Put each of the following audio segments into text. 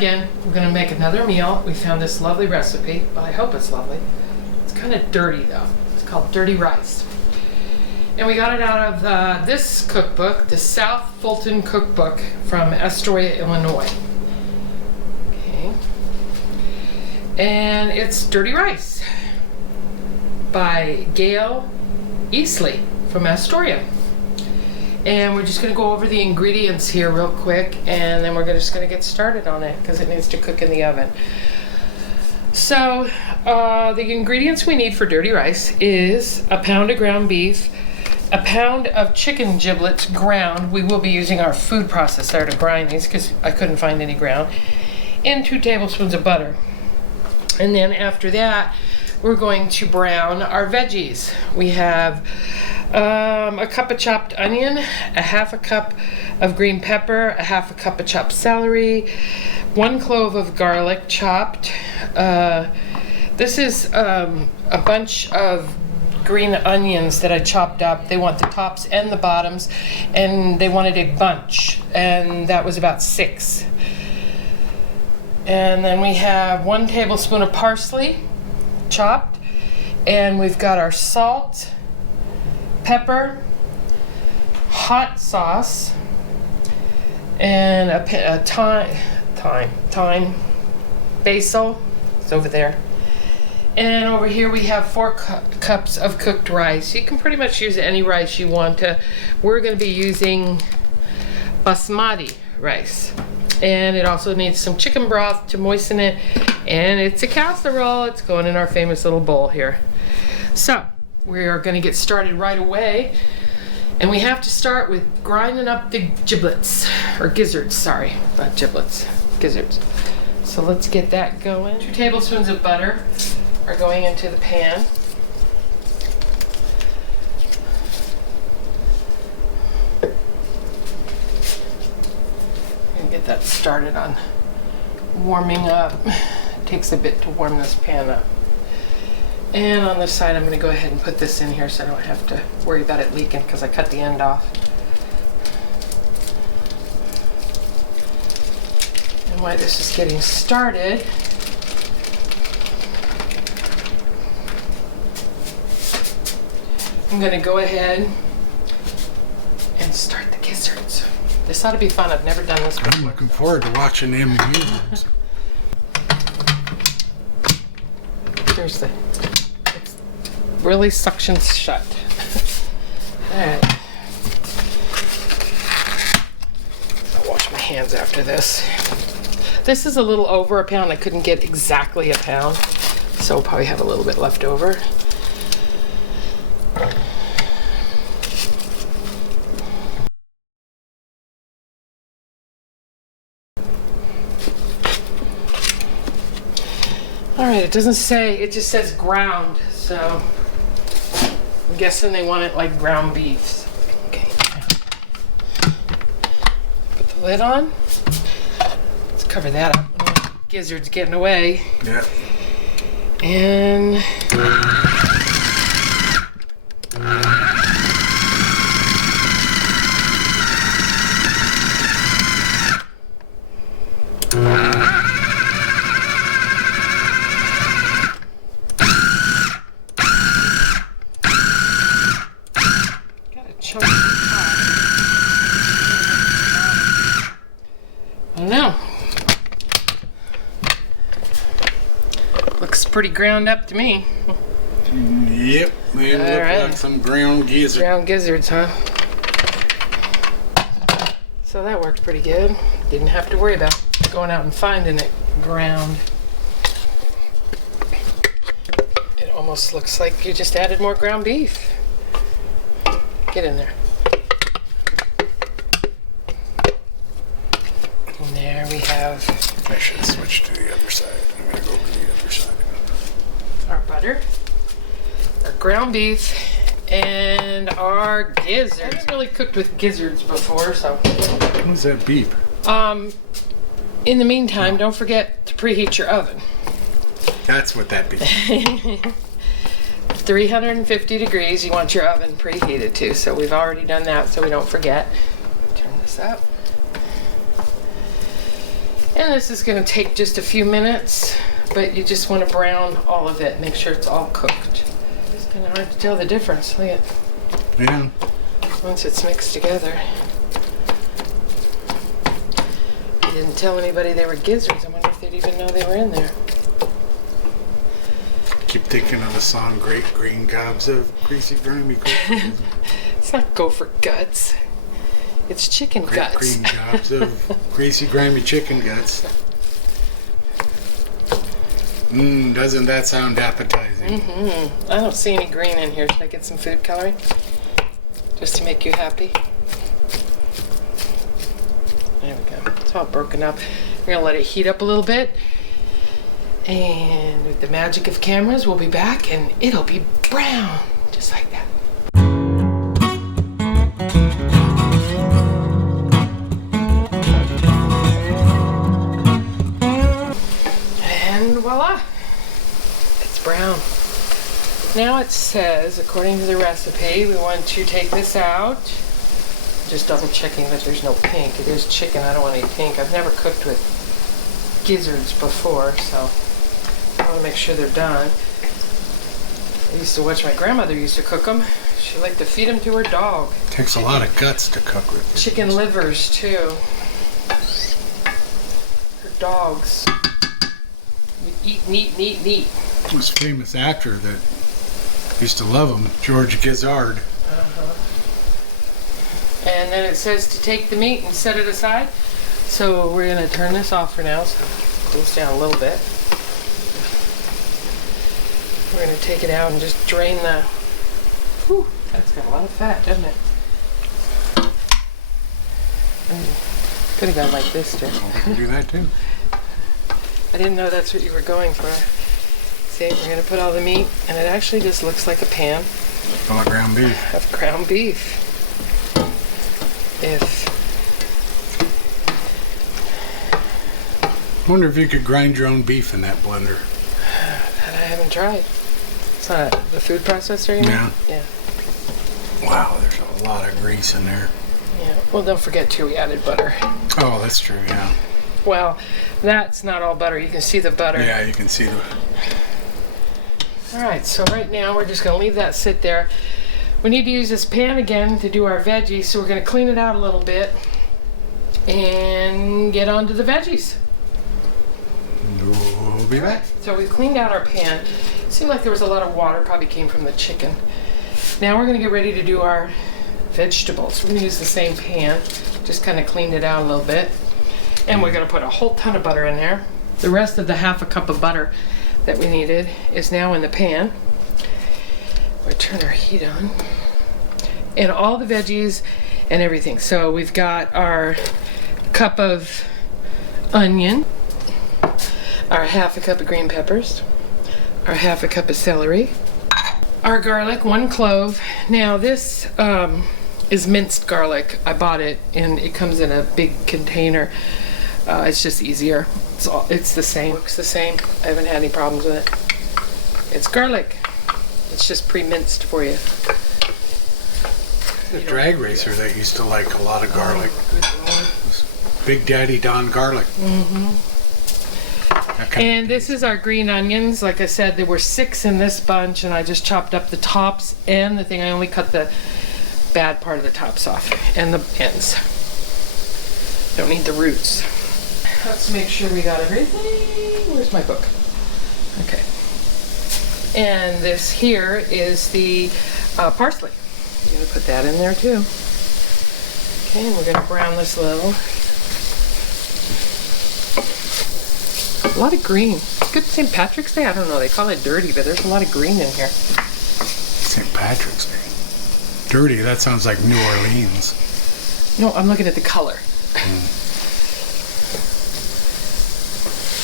again. We're gonna make another meal. We found this lovely recipe. Well, I hope it's lovely. It's kind of dirty though. It's called dirty rice. And we got it out of this cookbook, the South Fulton Cookbook from Astoria, Illinois. Okay. And it's Dirty Rice by Gayle Easley from Astoria. And we're just going to go over the ingredients here real quick, and then we're just going to get started on it because it needs to cook in the oven. So the ingredients we need for dirty rice is a pound of ground beef, a pound of chicken giblets ground. We will be using our food processor to grind these because I couldn't find any ground, and 2 tablespoons of butter. And then after that, we're going to brown our veggies. We have a cup of chopped onion, a half a cup of green pepper, a half a cup of chopped celery, 1 clove of garlic chopped. This is a bunch of green onions that I chopped up. They want the tops and the bottoms, and they wanted a bunch, and that was about 6. And then we have 1 tablespoon of parsley chopped, and we've got our salt, pepper, hot sauce, and a thyme, basil. It's over there. And over here we have 4 cups of cooked rice. You can pretty much use any rice you want to. We're going to be using basmati rice. And it also needs some chicken broth to moisten it. And it's a casserole. It's going in our famous little bowl here. So we are going to get started right away. And we have to start with grinding up the giblets, or gizzards, sorry, not giblets, gizzards. So let's get that going. 2 tablespoons of butter are going into the pan. And get that started on warming up. It takes a bit to warm this pan up. And on this side, I'm going to go ahead and put this in here so I don't have to worry about it leaking because I cut the end off. And while this is getting started, I'm going to go ahead and start the gizzards. This ought to be fun. I've never done this before. I'm looking forward to watching them gizzards. Seriously. It's really suctions shut. Alright. I'll wash my hands after this. This is a little over a pound. I couldn't get exactly a pound, so we'll probably have a little bit left over. Alright, it doesn't say, it just says ground, so I'm guessing they want it like ground beef. Okay. Put the lid on. Let's cover that up. Gizzards getting away. Yeah. And I don't know. Looks pretty ground up to me. Yep, they look like some ground gizzards. Ground gizzards, huh? So that worked pretty good. Didn't have to worry about going out and finding it ground. It almost looks like you just added more ground beef. Get in there. And there we have... I should switch to the other side. I'm going to go to the other side. Our butter, our ground beef, and our gizzards. I haven't really cooked with gizzards before, so... What's that beep? In the meantime, don't forget to preheat your oven. That's what that beep. 350 degrees, you want your oven preheated to, so we've already done that so we don't forget. Turn this up. And this is going to take just a few minutes, but you just want to brown all of it. Make sure it's all cooked. It's kind of hard to tell the difference. Look at Yeah. once it's mixed together. I didn't tell anybody they were gizzards. I wonder if they'd even know they were in there. Keep thinking of the song Great Green Gobs of Greasy Grimy Gopher. It's not gopher guts. It's chicken Great guts. green gobs of greasy grimy chicken guts. Doesn't that sound appetizing? I don't see any green in here. Should I get some food coloring? Just to make you happy? There we go. It's all broken up. We're gonna let it heat up a little bit. And with the magic of cameras, we'll be back and it'll be brown. Just like that. And voila! It's brown. Now it says, according to the recipe, we want to take this out. Just double checking that there's no pink. It is chicken. I don't want any pink. I've never cooked with gizzards before, so I want to make sure they're done. I used to watch my grandmother used to cook them. She liked to feed them to her dog. Takes a lot of guts to cook with. Chicken livers too. Her dogs would eat neat. This famous actor that used to love them, George Gizzard. And then it says to take the meat and set it aside. So we're going to turn this off for now, so it cools down a little bit. We're going to take it out and just drain the... Whew, that's got a lot of fat, doesn't it? Could have gone like this, too. Well, we can do that too. I didn't know that's what you were going for. See, we're going to put all the meat, and it actually just looks like a pan Full of ground beef. of ground beef. I wonder if you could grind your own beef in that blender. That I haven't tried. It's not the food processor, you mean? Yeah. Yeah. Wow, there's a lot of grease in there. Yeah. Well, don't forget too, we added butter. Oh, that's true, yeah. Well, that's not all butter. You can see the butter. Yeah, you can see the... All right, so right now we're just going to leave that sit there. We need to use this pan again to do our veggies, so we're going to clean it out a little bit and get on to the veggies. We'll be back. So we cleaned out our pan. It seemed like there was a lot of water, probably came from the chicken. Now we're going to get ready to do our vegetables. We're going to use the same pan, just kind of cleaned it out a little bit. And we're going to put a whole ton of butter in there. The rest of the half a cup of butter that we needed is now in the pan. We'll turn our heat on. And all the veggies and everything. So we've got our cup of onion, our half a cup of green peppers, our half a cup of celery, our garlic, 1 clove. Now this is minced garlic. I bought it and it comes in a big container. It's just easier. It's the same. Looks the same. I haven't had any problems with it. It's garlic. It's just pre-minced for you. The drag racer that used to like a lot of garlic. Oh, Big Daddy Don Garlic. And this is our green onions. Like I said, there were 6 in this bunch, and I just chopped up the tops and the thing. I only cut the bad part of the tops off and the ends. Don't need the roots. Let's make sure we got everything. Where's my book? Okay. And this here is the parsley. I'm going to put that in there too. Okay, and we're going to brown this a little. A lot of green. It's good St. Patrick's Day. I don't know. They call it dirty, but there's a lot of green in here. St. Patrick's Day. Dirty, that sounds like New Orleans. No, I'm looking at the color.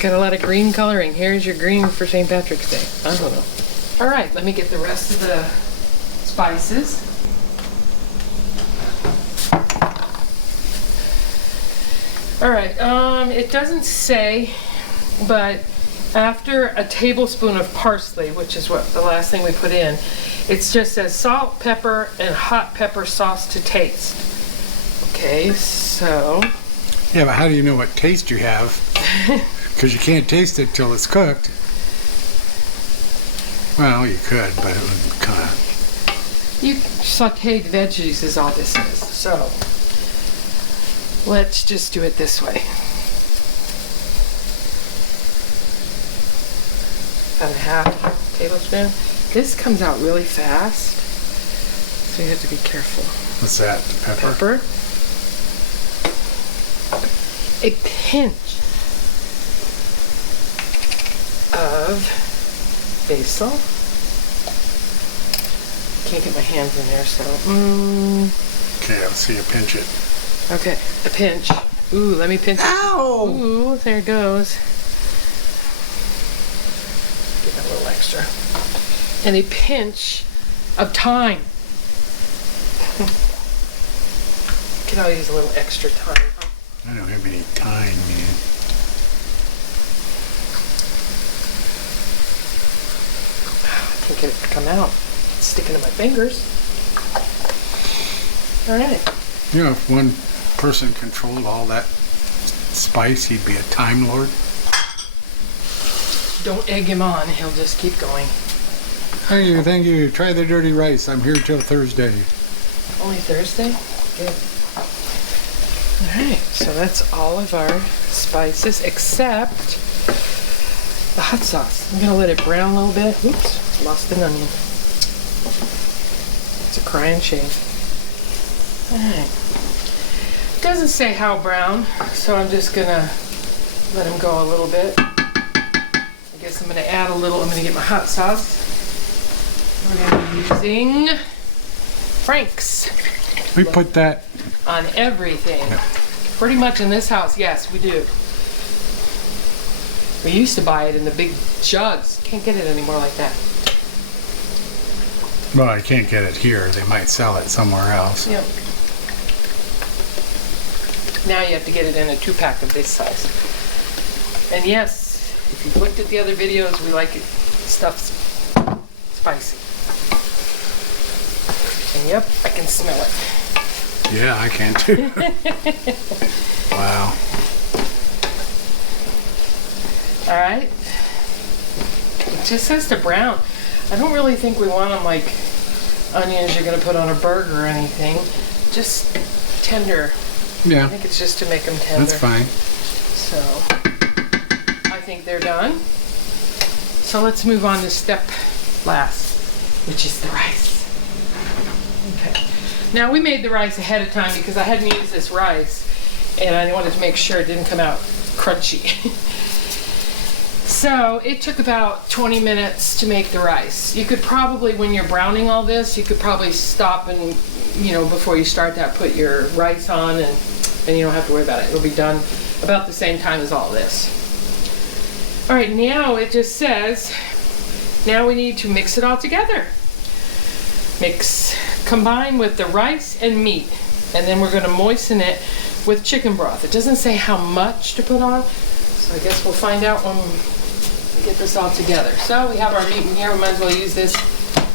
Got a lot of green coloring. Here's your green for St. Patrick's Day. I don't know. All right, let me get the rest of the spices. All right, it doesn't say, but after a tablespoon of parsley, which is what the last thing we put in, it just says salt, pepper, and hot pepper sauce to taste. Okay, so... Yeah, but how do you know what taste you have Because you can't taste it till it's cooked. Well, you could, but it would kind of... You sauteed veggies is all this is. So let's just do it this way. About a half tablespoon. This comes out really fast, so you have to be careful. What's that? Pepper? Pepper. A pinch of basil. Can't get my hands in there, so. Okay, let's see you pinch it. Okay, a pinch. Ooh, let me pinch it. Ow! Ooh, there it goes. Give it a little extra. And a pinch of thyme. Could always use a little extra thyme, huh? I don't have any time, man. I can't get it to come out. It's sticking to my fingers. All right. You know, if one person controlled all that spice, he'd be a time lord. Don't egg him on. He'll just keep going. Thank you, thank you. Try the dirty rice. I'm here till Thursday. Only Thursday? Good. All right. So that's all of our spices except the hot sauce. I'm going to let it brown a little bit. Oops. Lost an onion. It's a crying shame. Alright. It doesn't say how brown, so I'm just gonna let him go a little bit. I guess I'm gonna add a little. I'm gonna get my hot sauce. We're gonna be using Frank's. We put that On everything. Yep. Pretty much in this house, yes, we do. We used to buy it in the big jugs. Can't get it anymore like that. Well, I can't get it here. They might sell it somewhere else. Yep. Now you have to get it in a 2-pack of this size. And yes, if you've looked at the other videos, we like it stuff spicy. And yep, I can smell it. Yeah, I can too. Wow. All right. It just says to brown. I don't really think we want them like onions you're going to put on a burger or anything. Just tender. Yeah. I think it's just to make them tender. That's fine. So, I think they're done. So let's move on to step last, which is the rice. Okay. Now we made the rice ahead of time because I hadn't used this rice and I wanted to make sure it didn't come out crunchy. So it took about 20 minutes to make the rice. You could probably, when you're browning all this, you could probably stop and, you know, before you start that, put your rice on and you don't have to worry about it. It'll be done about the same time as all this. All right, now it just says, now we need to mix it all together. Combine with the rice and meat, and then we're gonna moisten it with chicken broth. It doesn't say how much to put on, so I guess we'll find out when we get this all together. So we have our meat in here. We might as well use this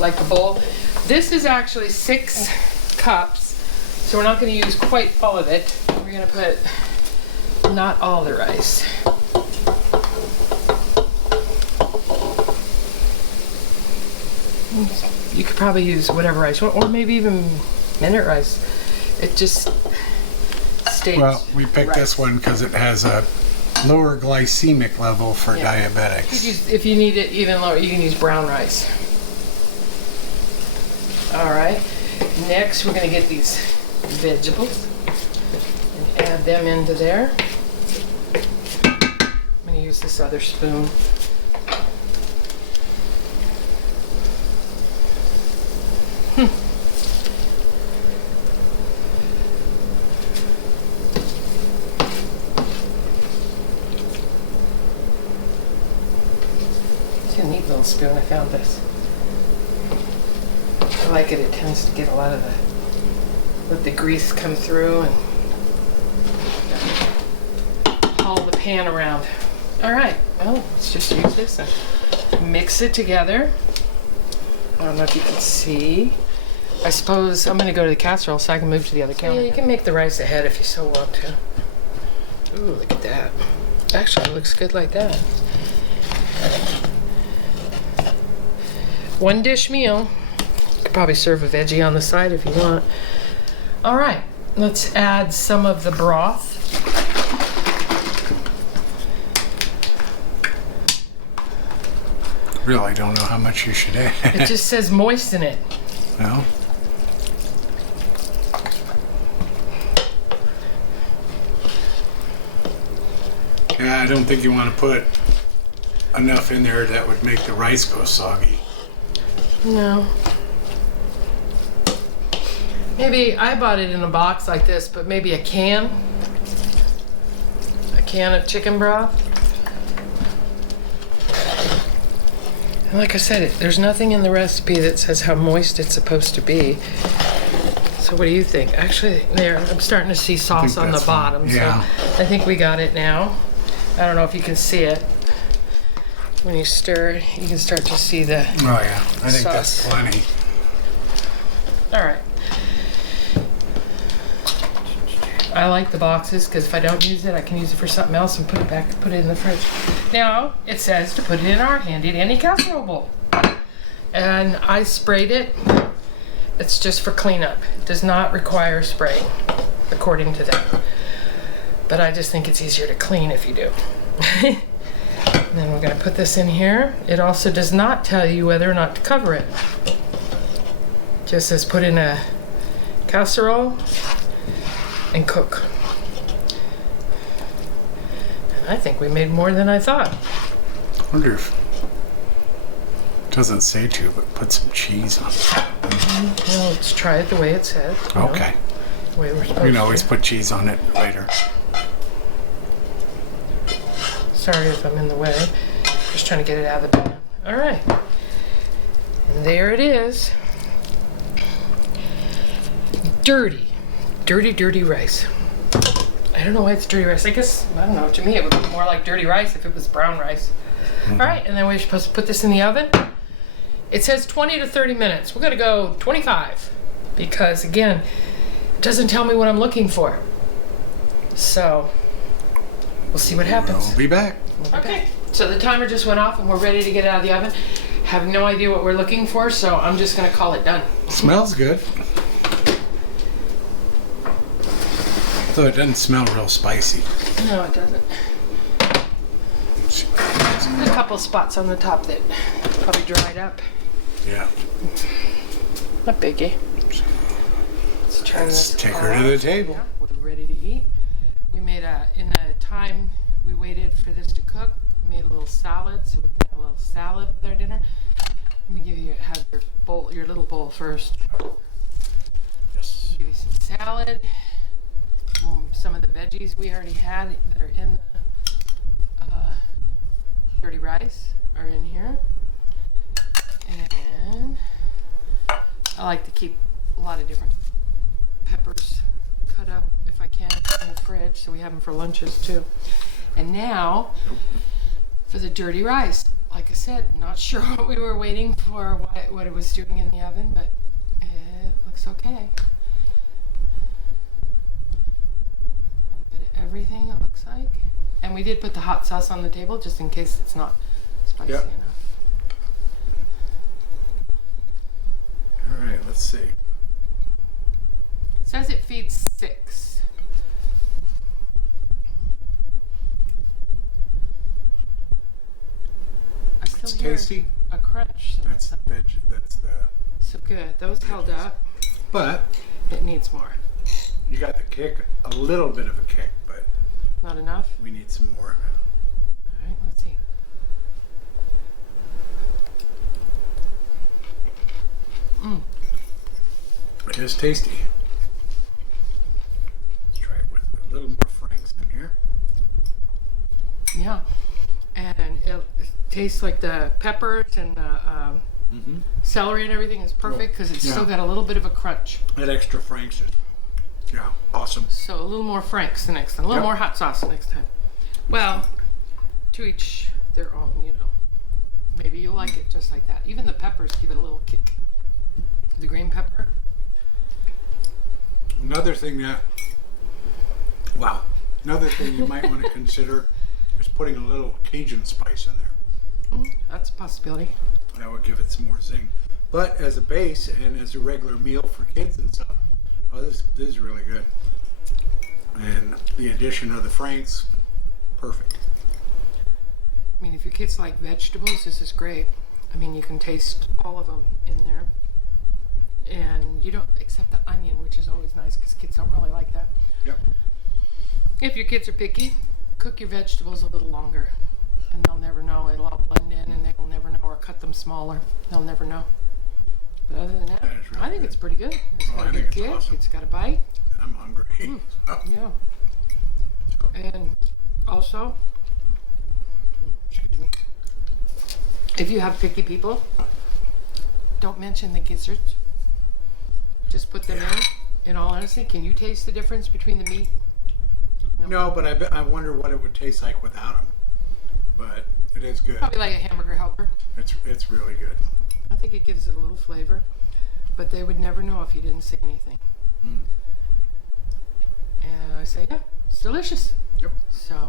like a bowl. This is actually 6 cups, so we're not going to use quite all of it. We're going to put not all the rice. You could probably use whatever rice you want, or maybe even minute rice. It just stays. Well, we picked this one because it has a lower glycemic level for diabetics. If you need it even lower, you can use brown rice. All right. Next, we're going to get these vegetables and add them into there. I'm going to use this other spoon. It's a neat little spoon. I found this. I like it. It tends to get a lot of let the grease come through and haul the pan around. All right. Well, let's just use this and mix it together. I don't know if you can see. I suppose I'm going to go to the casserole so I can move to the other counter. Yeah, you can make the rice ahead if you so want to. Ooh, look at that. Actually, it looks good like that. One dish meal. You could probably serve a veggie on the side if you want. All right, let's add some of the broth. Really don't know how much you should add. It just says moisten it. No? Yeah, I don't think you want to put enough in there that would make the rice go soggy. No. Maybe I bought it in a box like this, but maybe a can of chicken broth. And like I said, there's nothing in the recipe that says how moist it's supposed to be. So what do you think? Actually, there, I'm starting to see sauce on the bottom. Yeah. So I think we got it now. I don't know if you can see it. When you stir, you can start to see the Oh yeah, I think sauce. that's plenty. All right. I like the boxes because if I don't use it, I can use it for something else and put it in the fridge. Now, it says to put it in our handy dandy casserole bowl. And I sprayed it. It's just for cleanup. It does not require spraying, according to them. But I just think it's easier to clean if you do. And then we're going to put this in here. It also does not tell you whether or not to cover it. Just says put in a casserole and cook. And I think we made more than I thought. I wonder if it doesn't say to, but put some cheese on it. Well, let's try it the way it says. Okay. The way we're supposed We can always to. put cheese on it later. Sorry if I'm in the way. Just trying to get it out of the pan. All right. And there it is. Dirty, dirty rice. I don't know why it's dirty rice. I guess, I don't know, to me it would look more like dirty rice if it was brown rice. All right, and then we're supposed to put this in the oven. It says 20 to 30 minutes. We're gonna go 25 because again, it doesn't tell me what I'm looking for. So, we'll see what happens. We'll be back. Okay, so the timer just went off and we're ready to get it out of the oven. Have no idea what we're looking for, so I'm just gonna call it done. Smells good. Though it doesn't smell real spicy. No, it doesn't. There's a couple spots on the top that probably dried up. Yeah. Not biggie. Let's turn Let's this take her to the table. Yeah, we're ready to eat. We made in the time we waited for this to cook, we made a little salad, so we can have a little salad with our dinner. Let me have your bowl, your little bowl first. Yes. Give you some salad. Some of the veggies we already had that are in the dirty rice are in here. And I like to keep a lot of different peppers cut up if I can in the fridge, so we have them for lunches too. And now for the dirty rice. Like I said, not sure what we were waiting for, what it was doing in the oven, but it looks okay. Everything, it looks like. And we did put the hot sauce on the table just in case it's not spicy enough. All right, let's see. It says it feeds 6. I still It's hear tasty. a crunch. That's the veg. That's the. So good. Those held up. But It needs more. you got the kick, a little bit of a kick, but Not enough? we need some more. All right, let's see. It is tasty. Let's try it with a little more franks in here. Yeah. And it tastes like the peppers and the celery and everything is perfect because it's still got a little bit of a crunch. That extra franks is, yeah, awesome. So a little more franks the next time. A little more hot sauce the next time. Well, to each their own, you know. Maybe you'll like it just like that. Even the peppers give it a little kick. The green pepper. Another thing you might want to consider is putting a little Cajun spice in there. That's a possibility. That would give it some more zing. But as a base and as a regular meal for kids and stuff, oh, this is really good. And the addition of the Franks, perfect. I mean, if your kids like vegetables, this is great. I mean, you can taste all of them in there. And you don't, except the onion, which is always nice because kids don't really like that. Yep. If your kids are picky, cook your vegetables a little longer. And they'll never know. It'll all blend in and they will never know. Or cut them smaller. They'll never know. But other than that, That is really I think good. it's pretty good. It's got I a think good it's kick. awesome. It's got a bite. I'm hungry. Yeah. And also, excuse me, if you have picky people, don't mention the gizzards. Just put them in all honesty, can you taste the difference between the meat? No, but I wonder what it would taste like without them. But it is good. Probably like a hamburger helper. It's really good. I think it gives it a little flavor, but they would never know if you didn't say anything. Mm. And I say, yeah, it's delicious. Yep. So,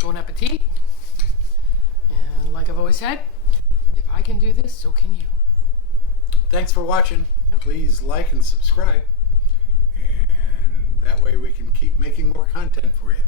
bon appetit. And like I've always said, if I can do this, so can you. Thanks for watching. Please like and subscribe. And that way we can keep making more content for you.